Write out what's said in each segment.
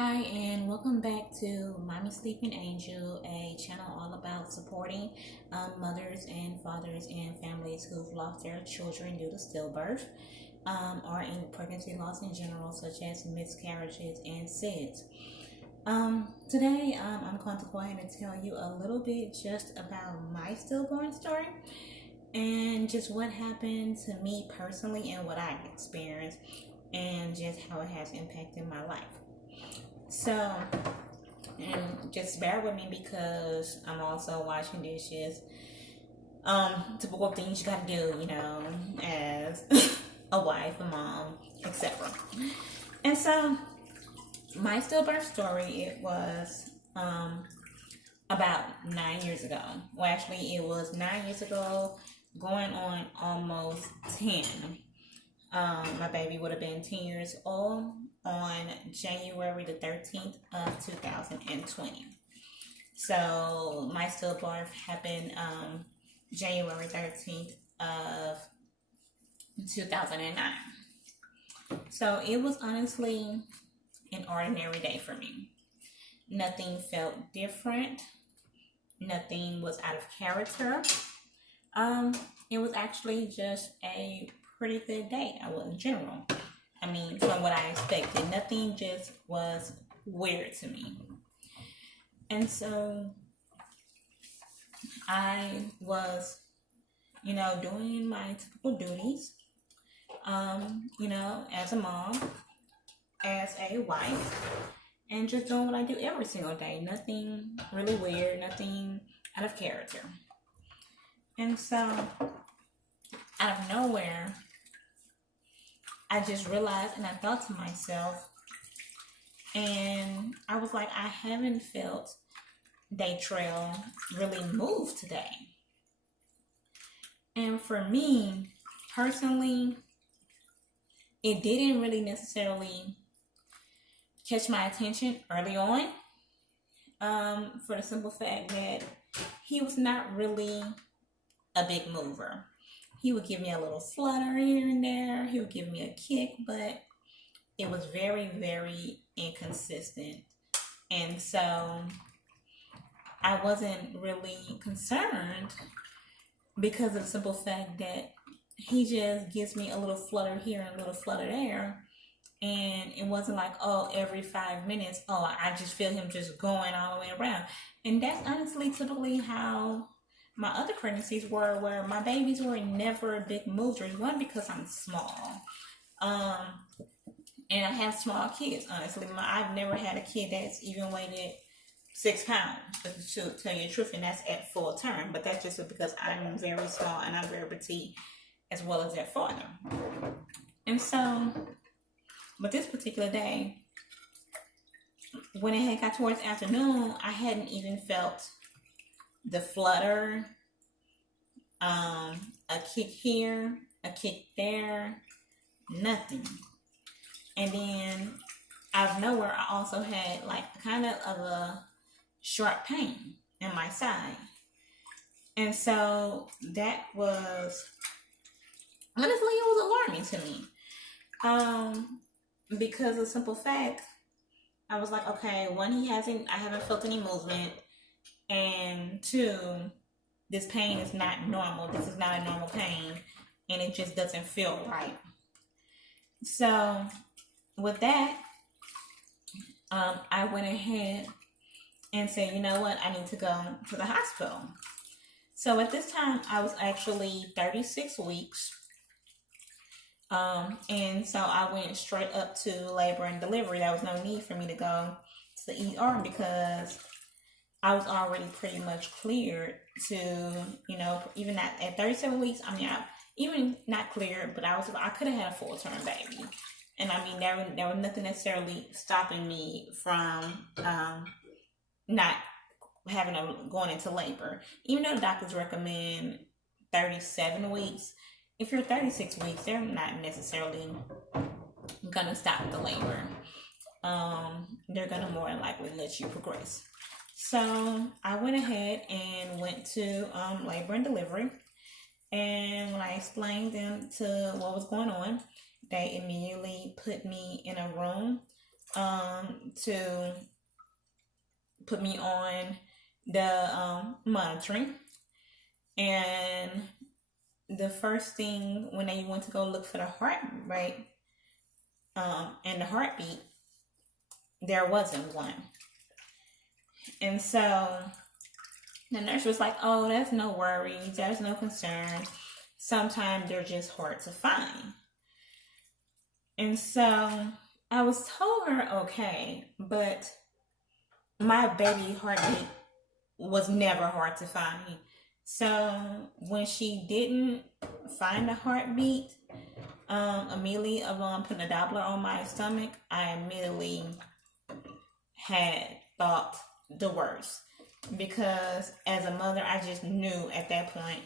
Hi, and welcome back to Mommy Sleeping Angel, a channel all about supporting mothers and fathers and families who've lost their children due to stillbirth or in pregnancy loss in general, such as miscarriages and SIDS. Today, I'm going to go ahead and tell you a little bit just about my stillborn story and just what happened to me personally and what I experienced and just how it has impacted my life. So, and just bear with me because I'm also washing dishes. Typical things you gotta do, as a wife, a mom, etc. And so, my stillbirth story, it was about 9 years ago. Well, actually, it was 9 years ago, going on almost 10. My baby would have been 10 years old on January the 13th of 2020. So my stillbirth happened January 13th of 2009. So it was honestly an ordinary day for me. Nothing felt different. Nothing was out of character. It was actually just a pretty good day. In general. From what I expected, nothing just was weird to me. And so I was, doing my typical duties, as a mom, as a wife, and just doing what I do every single day. Nothing really weird, nothing out of character. And so, out of nowhere, I just realized and I thought to myself, and I was like, I haven't felt Daytrell really move today. And for me, personally, it didn't really necessarily catch my attention early on, for the simple fact that he was not really a big mover. He would give me a little flutter here and there. He would give me a kick, but it was very, very inconsistent. And so I wasn't really concerned because of the simple fact that he just gives me a little flutter here and a little flutter there. And it wasn't like, every 5 minutes, I just feel him just going all the way around. And that's honestly typically how my other pregnancies were, where my babies were never big movers. One, because I'm small, and I have small kids. Honestly, I've never had a kid that's even weighed 6 pounds, to tell you the truth, and that's at full term. But that's just because I'm very small and I'm very petite, as well as their father. And so, but this particular day, when it had got towards afternoon, I hadn't even felt the flutter, a kick here, a kick there, nothing. And then out of nowhere, I also had like kind of a sharp pain in my side. And so that was, honestly, it was alarming to me. Because of the simple fact, I was like, okay, one, I haven't felt any movement. And two, this pain is not normal. This is not a normal pain. And it just doesn't feel right. So with that, I went ahead and said, you know what? I need to go to the hospital. So at this time, I was actually 36 weeks. And so I went straight up to labor and delivery. There was no need for me to go to the ER because I was already pretty much cleared to, even at 37 weeks, even not cleared, but I could have had a full-term baby. And there was nothing necessarily stopping me from not going into labor. Even though the doctors recommend 37 weeks, if you're 36 weeks, they're not necessarily gonna stop the labor. They're gonna more likely let you progress. So I went ahead and went to labor and delivery. And when I explained them to what was going on, they immediately put me in a room to put me on the monitoring. And the first thing when they went to go look for the heart rate and the heartbeat, there wasn't one. And so the nurse was like, oh, that's no worries, there's no concern. Sometimes they're just hard to find. And so I was told her, okay, but my baby heartbeat was never hard to find. So when she didn't find the heartbeat, immediately upon putting a Doppler on my stomach, I immediately had thought the worst. Because as a mother, I just knew at that point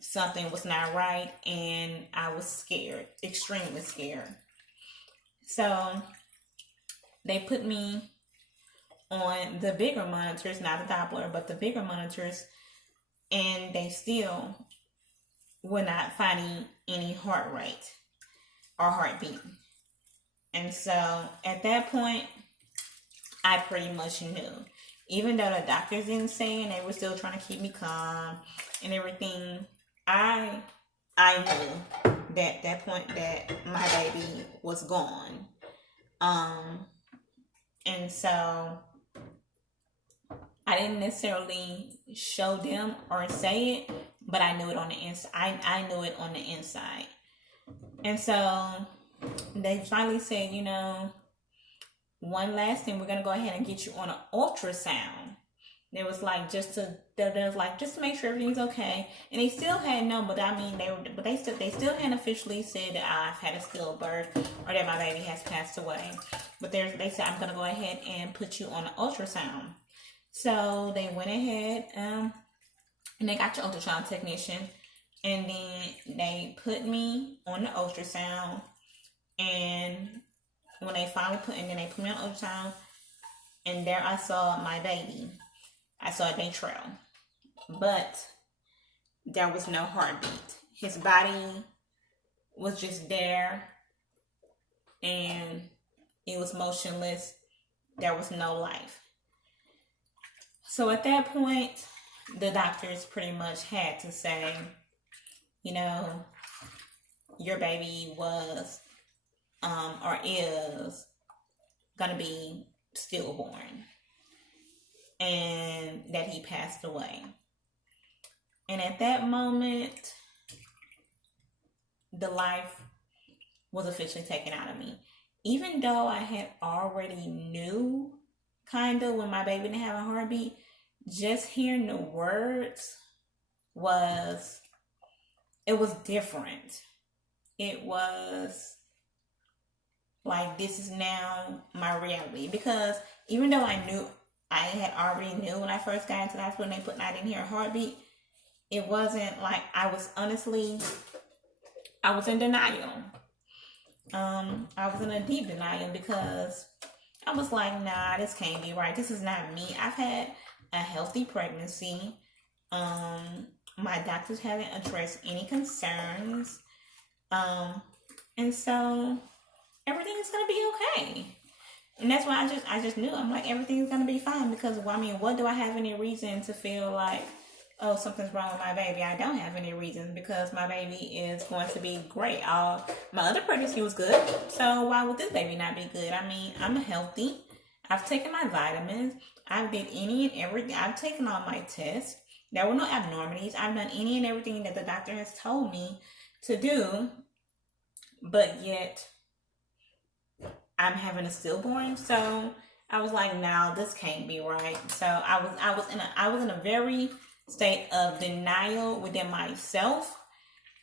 something was not right, and I was scared, extremely scared. So they put me on the bigger monitors, not the Doppler, but the bigger monitors, and they still were not finding any heart rate or heartbeat. And so at that point, I pretty much knew. Even though the doctors didn't say, and they were still trying to keep me calm and everything, I knew that that point that my baby was gone. And so I didn't necessarily show them or say it, but I knew it on the inside. I knew it on the inside. And so they finally said, you know, one last thing, we're gonna go ahead and get you on an ultrasound. They was like just to make sure everything's okay. And they still hadn't known, but I mean they still hadn't officially said that I've had a stillbirth or that my baby has passed away. But they said, I'm gonna go ahead and put you on an ultrasound. So they went ahead and they got your ultrasound technician, and then they put me on the ultrasound. And when they finally put me on ultrasound, and there I saw my baby. I saw Daytrell, but there was no heartbeat. His body was just there, and it was motionless. There was no life. So at that point, the doctors pretty much had to say, you know, your baby was or is gonna be stillborn, and that he passed away. And at that moment, the life was officially taken out of me. Even though I had already knew kind of when my baby didn't have a heartbeat, just hearing the words was different. It was like, this is now my reality. Because even though I had already knew when I first got into the hospital and I didn't hear a heartbeat, it wasn't like I was in denial. I was in a deep denial because I was like, nah, this can't be right. This is not me. I've had a healthy pregnancy. My doctors haven't addressed any concerns. And so everything is going to be okay. And that's why I just knew. I'm like, everything's going to be fine. Because, well, I mean, what do I have any reason to feel like, oh, something's wrong with my baby? I don't have any reasons, because my baby is going to be great. My other pregnancy was good. So why would this baby not be good? I mean, I'm healthy. I've taken my vitamins. I've did any and everything. I've taken all my tests. There were no abnormalities. I've done any and everything that the doctor has told me to do. But yet, I'm having a stillborn. So I was like, no, this can't be right. So I was in a very state of denial within myself,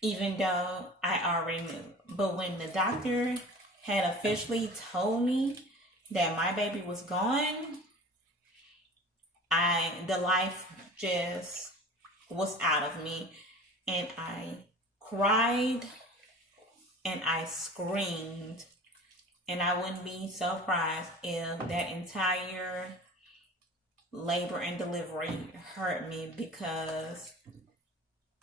even though I already knew. But when the doctor had officially told me that my baby was gone, the life just was out of me, and I cried and I screamed. And I wouldn't be surprised if that entire labor and delivery hurt me, because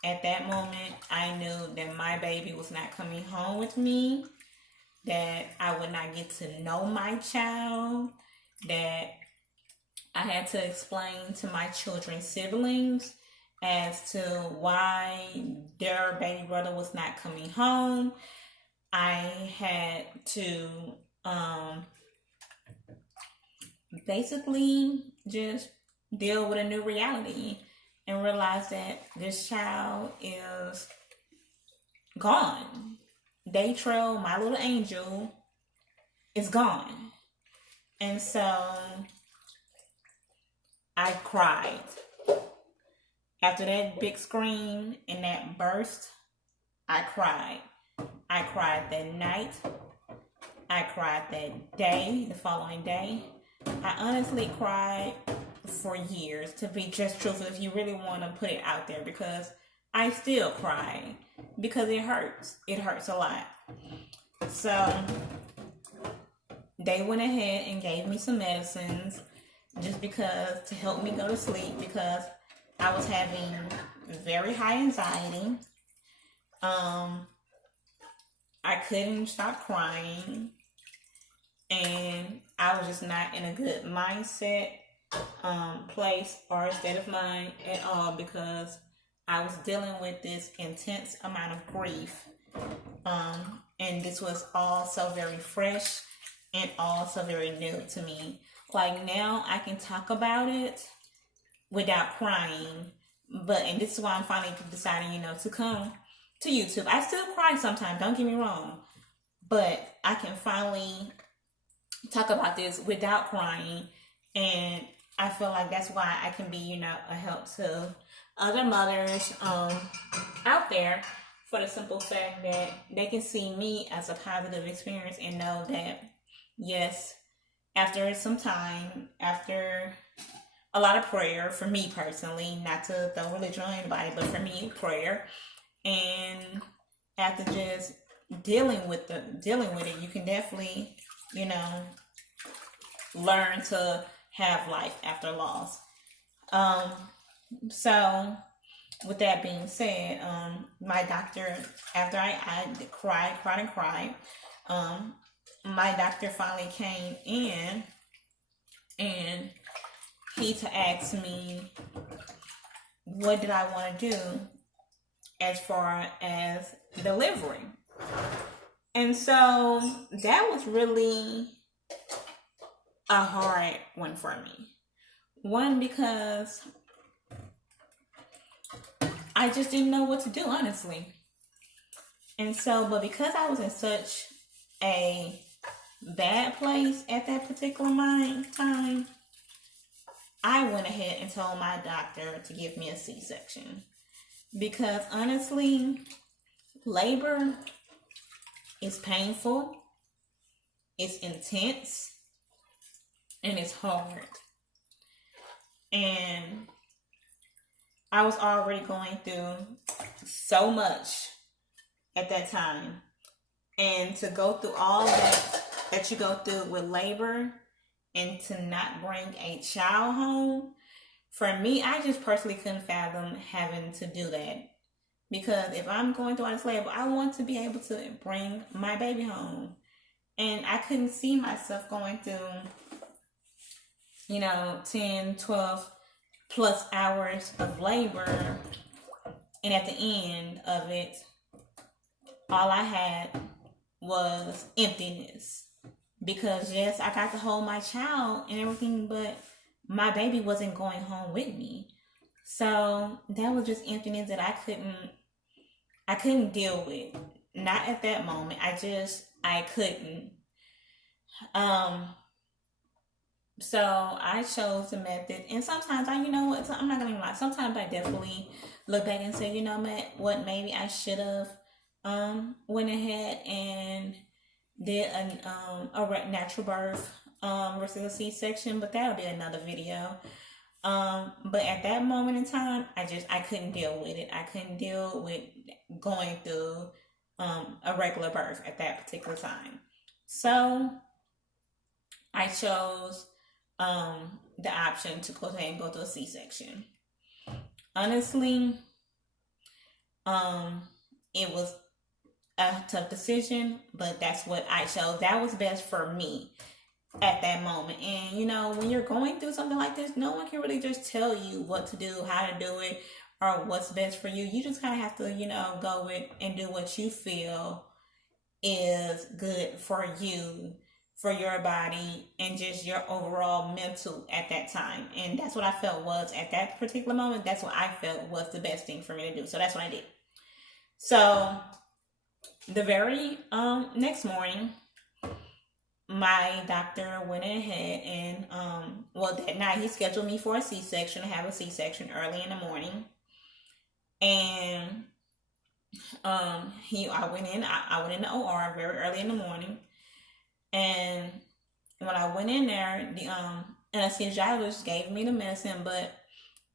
at that moment I knew that my baby was not coming home with me. that I would not get to know my child, that I had to explain to my children's siblings as to why their baby brother was not coming home. I had to basically just deal with a new reality and realize that this child is gone. Daytrell, my little angel, is gone. And so I cried. After that big scream and that burst, I cried. I cried that night. I cried that day, the following day. I honestly cried for years, to be just truthful, if you really want to put it out there, because I still cry because it hurts. It hurts a lot. So they went ahead and gave me some medicines just because, to help me go to sleep, because I was having very high anxiety. I couldn't stop crying, and I was just not in a good mindset, place, or state of mind at all, because I was dealing with this intense amount of grief. And this was all so very fresh and also very new to me. Like, now I can talk about it without crying, and this is why I'm finally deciding, to come to YouTube. I still cry sometimes, don't get me wrong, but I can finally talk about this without crying, and I feel like that's why I can be, a help to other mothers out there, for the simple fact that they can see me as a positive experience and know that, yes, after some time, after a lot of prayer, for me personally, not to throw religion on anybody, but for me, prayer, and after just dealing with it, you can definitely, learn to have life after loss. So with that being said, my doctor, after I cried, my doctor finally came in, and he asked me what did I want to do as far as delivery. And so that was really a hard one for me. One, because I just didn't know what to do, honestly. And so, but because I was in such a bad place at that particular time, I went ahead and told my doctor to give me a C-section. Because honestly, labor is painful, it's intense, and it's hard. And I was already going through so much at that time. And to go through all that you go through with labor, and to not bring a child home, for me, I just personally couldn't fathom having to do that. Because if I'm going through all this labor, I want to be able to bring my baby home. And I couldn't see myself going through, 10, 12 plus hours of labor, and at the end of it, all I had was emptiness. Because yes, I got to hold my child and everything, but my baby wasn't going home with me. So that was just emptiness that I couldn't deal with. Not at that moment. I couldn't. So I chose the method, and sometimes I'm not gonna lie, sometimes I definitely look back and say, what, maybe I should have went ahead and did a natural birth versus a C-section, but that'll be another video. But at that moment in time, I couldn't deal with it. I couldn't deal with going through a regular birth at that particular time. So I chose the option to go ahead and go through a C-section. Honestly, it was a tough decision, but that's what I chose. That was best for me at that moment. And you know, when you're going through something like this, no one can really just tell you what to do, how to do it, or what's best for you. You just kind of have to, you know, go with and do what you feel is good for you, for your body, and just your overall mental at that time. And that's what I felt was at that particular moment, that's what I felt was the best thing for me to do. So that's what I did. So the very next morning, my doctor went ahead and well, that night he scheduled me for a C-section, to have a C-section early in the morning. And I went in the OR very early in the morning. And when I went in there, the anesthesiologist gave me the medicine, but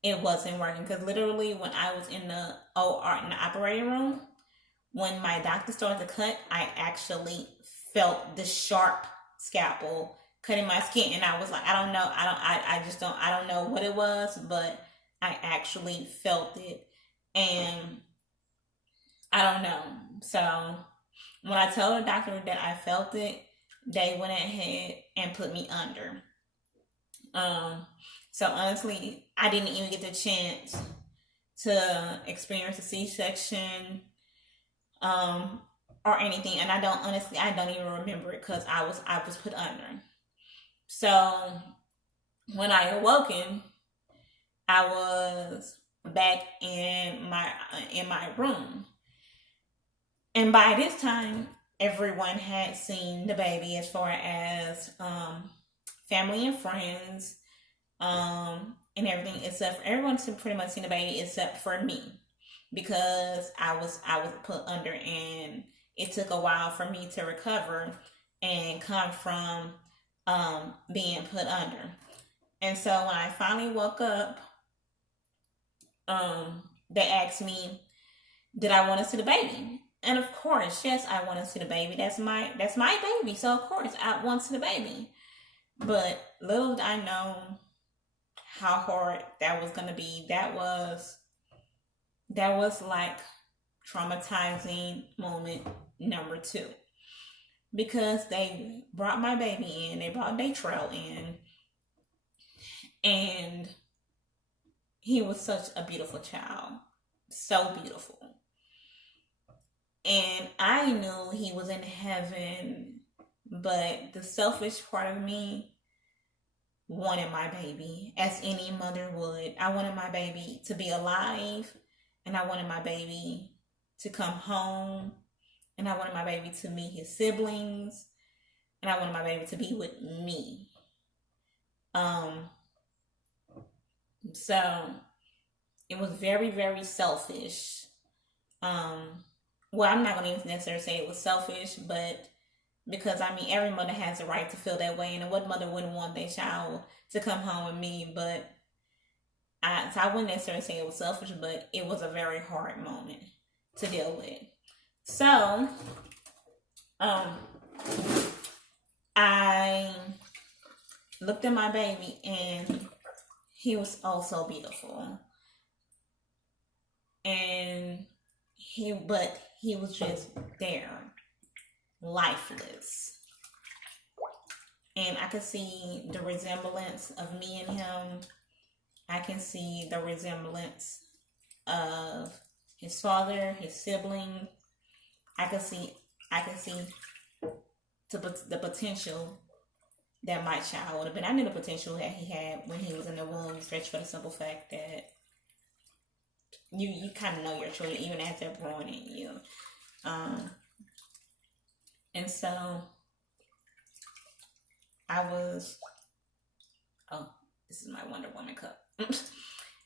it wasn't working, because literally when I was in the OR, in the operating room, when my doctor started to cut, I actually felt the sharp scalpel cutting my skin, and I was like, I don't know, I don't know what it was, but I actually felt it, and I don't know. So when I told the doctor that I felt it, they went ahead and put me under. So honestly, I didn't even get the chance to experience a C-section, or anything, and I don't even remember it, because I was put under. So when I awoken, I was back in my room, and by this time, everyone had seen the baby, as far as family and friends, and everything, except everyone's pretty much seen the baby except for me, because I was put under, and it took a while for me to recover and come from being put under. And so when I finally woke up, they asked me, did I want to see the baby? And of course, yes, I want to see the baby. That's my baby. So of course I want to see the baby. But little did I know how hard that was gonna be. That was like traumatizing moment number 2. Because they brought my baby in, they brought Daytrell in, and he was such a beautiful child. So beautiful. And I knew he was in heaven, but the selfish part of me wanted my baby, as any mother would. I wanted my baby to be alive, and I wanted my baby to come home, and I wanted my baby to meet his siblings, and I wanted my baby to be with me. So it was very, very selfish. Well, I'm not going to necessarily say it was selfish, but because I mean, every mother has the right to feel that way, and what mother wouldn't want their child to come home with me? But so I wouldn't necessarily say it was selfish, but it was a very hard moment to deal with. So, I looked at my baby, and he was oh so beautiful, and he was just there, lifeless. And I could see the resemblance of me and him. I can see the resemblance of his father, his sibling. I can see the potential that my child would have been. I knew the potential that he had when he was in the womb, especially for the simple fact that you kind of know your children even as they're born in you. And so I was, oh, this is my Wonder Woman cup.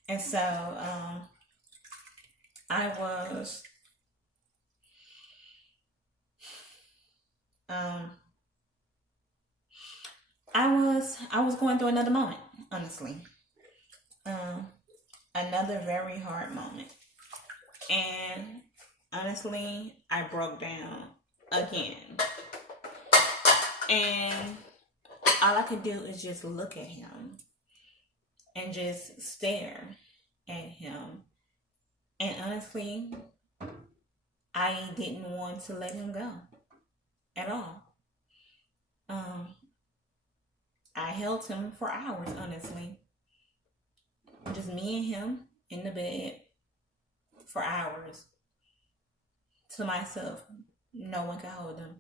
And so I was going through another moment, honestly. Another very hard moment. And honestly, I broke down again. And all I could do is just look at him and just stare at him. And honestly, I didn't want to let him go at all. Um, I held him for hours, honestly. Just me and him in the bed for hours to myself. No one could hold him.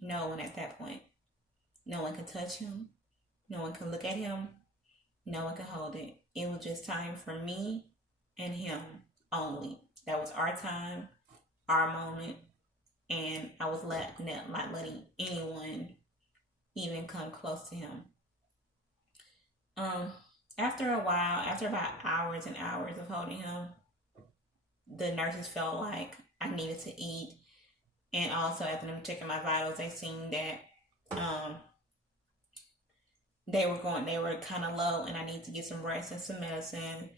No one at that point. No one could touch him. No one could look at him. No one could hold it. It was just time for me and him only. That was our time, our moment, and I was not letting anyone even come close to him. Um, After a while, after about hours and hours of holding him, the nurses felt like I needed to eat, and also after them checking my vitals, they seen that they were kind of low, and I need to get some rest and some medicine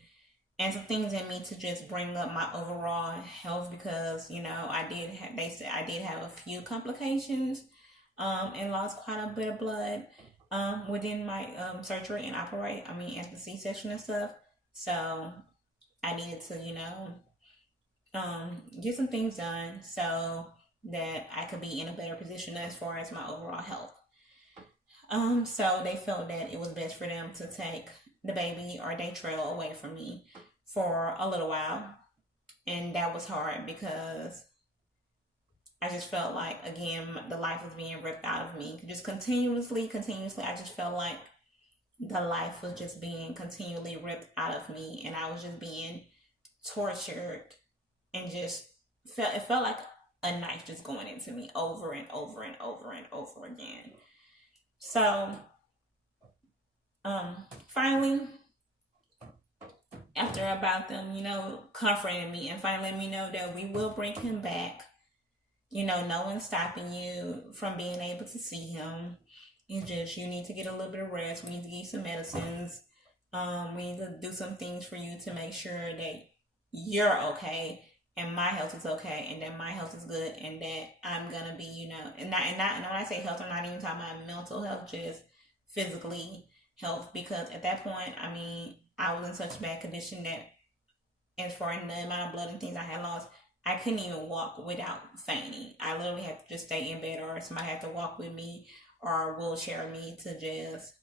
and some things in me to just bring up my overall health, because they said I did have a few complications and lost quite a bit of blood within my surgery and at the C-section and stuff. So I needed to get some things done so that I could be in a better position as far as my overall health. So they felt that it was best for them to take the baby or Daytrell away from me for a little while. And that was hard because I just felt like, again, the life was being ripped out of me. Just continuously, I just felt like the life was just being continually ripped out of me. And I was just being tortured and it felt like a knife just going into me over and over and over and over again. So, finally, after about them, comforting me and finally letting me know that we will bring him back. No one's stopping you from being able to see him. It's just, you need to get a little bit of rest. We need to get you some medicines. We need to do some things for you to make sure that you're okay and my health is okay and that my health is good and that I'm gonna be, and when I say health, I'm not even talking about mental health, just physically health, because at that point, I was in such bad condition that as far as the amount of blood and things I had lost, I couldn't even walk without fainting. I literally had to just stay in bed, or somebody had to walk with me or wheelchair me to just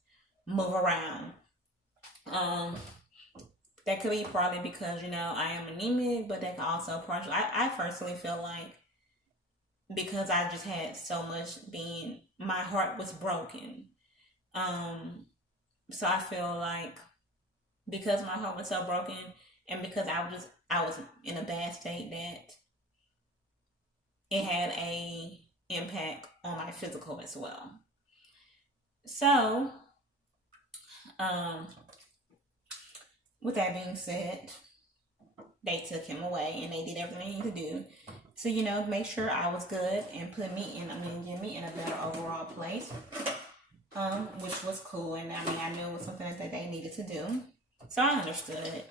move around. That could be partly because, I am anemic, but that can also partially, I personally feel like because I just had so much my heart was broken. So I feel like because my heart was so broken and because I was in a bad state, that it had a impact on my physical as well. So, with that being said, they took him away and they did everything they needed to do to, make sure I was good and get me in a better overall place, which was cool. And I knew it was something that they needed to do. So I understood.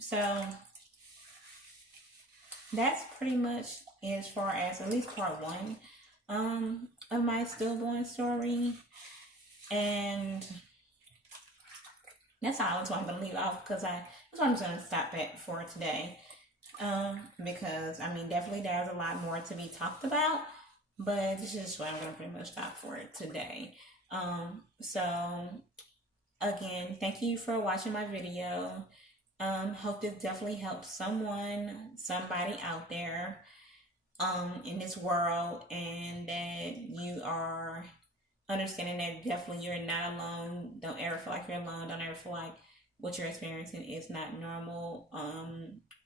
So that's pretty much as far as at least part one of my stillborn story. And that's how I'm going to leave off, because that's what I'm going to stop at for today. Because definitely there's a lot more to be talked about, but this is what I'm going to pretty much stop for today. So again, thank you for watching my video. Hope this definitely helps somebody out there in this world, and that you are understanding that definitely you're not alone. Don't ever feel like you're alone. Don't ever feel like what you're experiencing is not normal,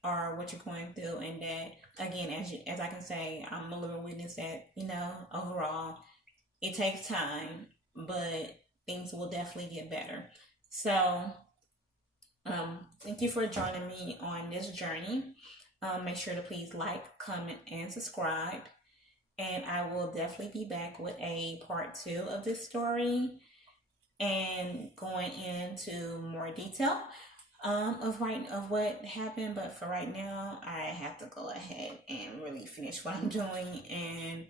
or what you're going through. And that, again, as I can say, I'm a living witness that, overall, it takes time, but things will definitely get better. So, thank you for joining me on this journey. Make sure to please like, comment, and subscribe. And I will definitely be back with a part 2 of this story and going into more detail of what happened. But for right now, I have to go ahead and really finish what I'm doing and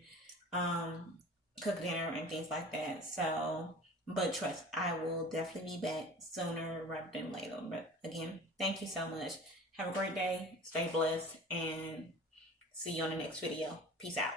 cook dinner and things like that. So, but trust, I will definitely be back sooner rather than later. But again, thank you so much. Have a great day. Stay blessed, and See you on the next video. Peace out.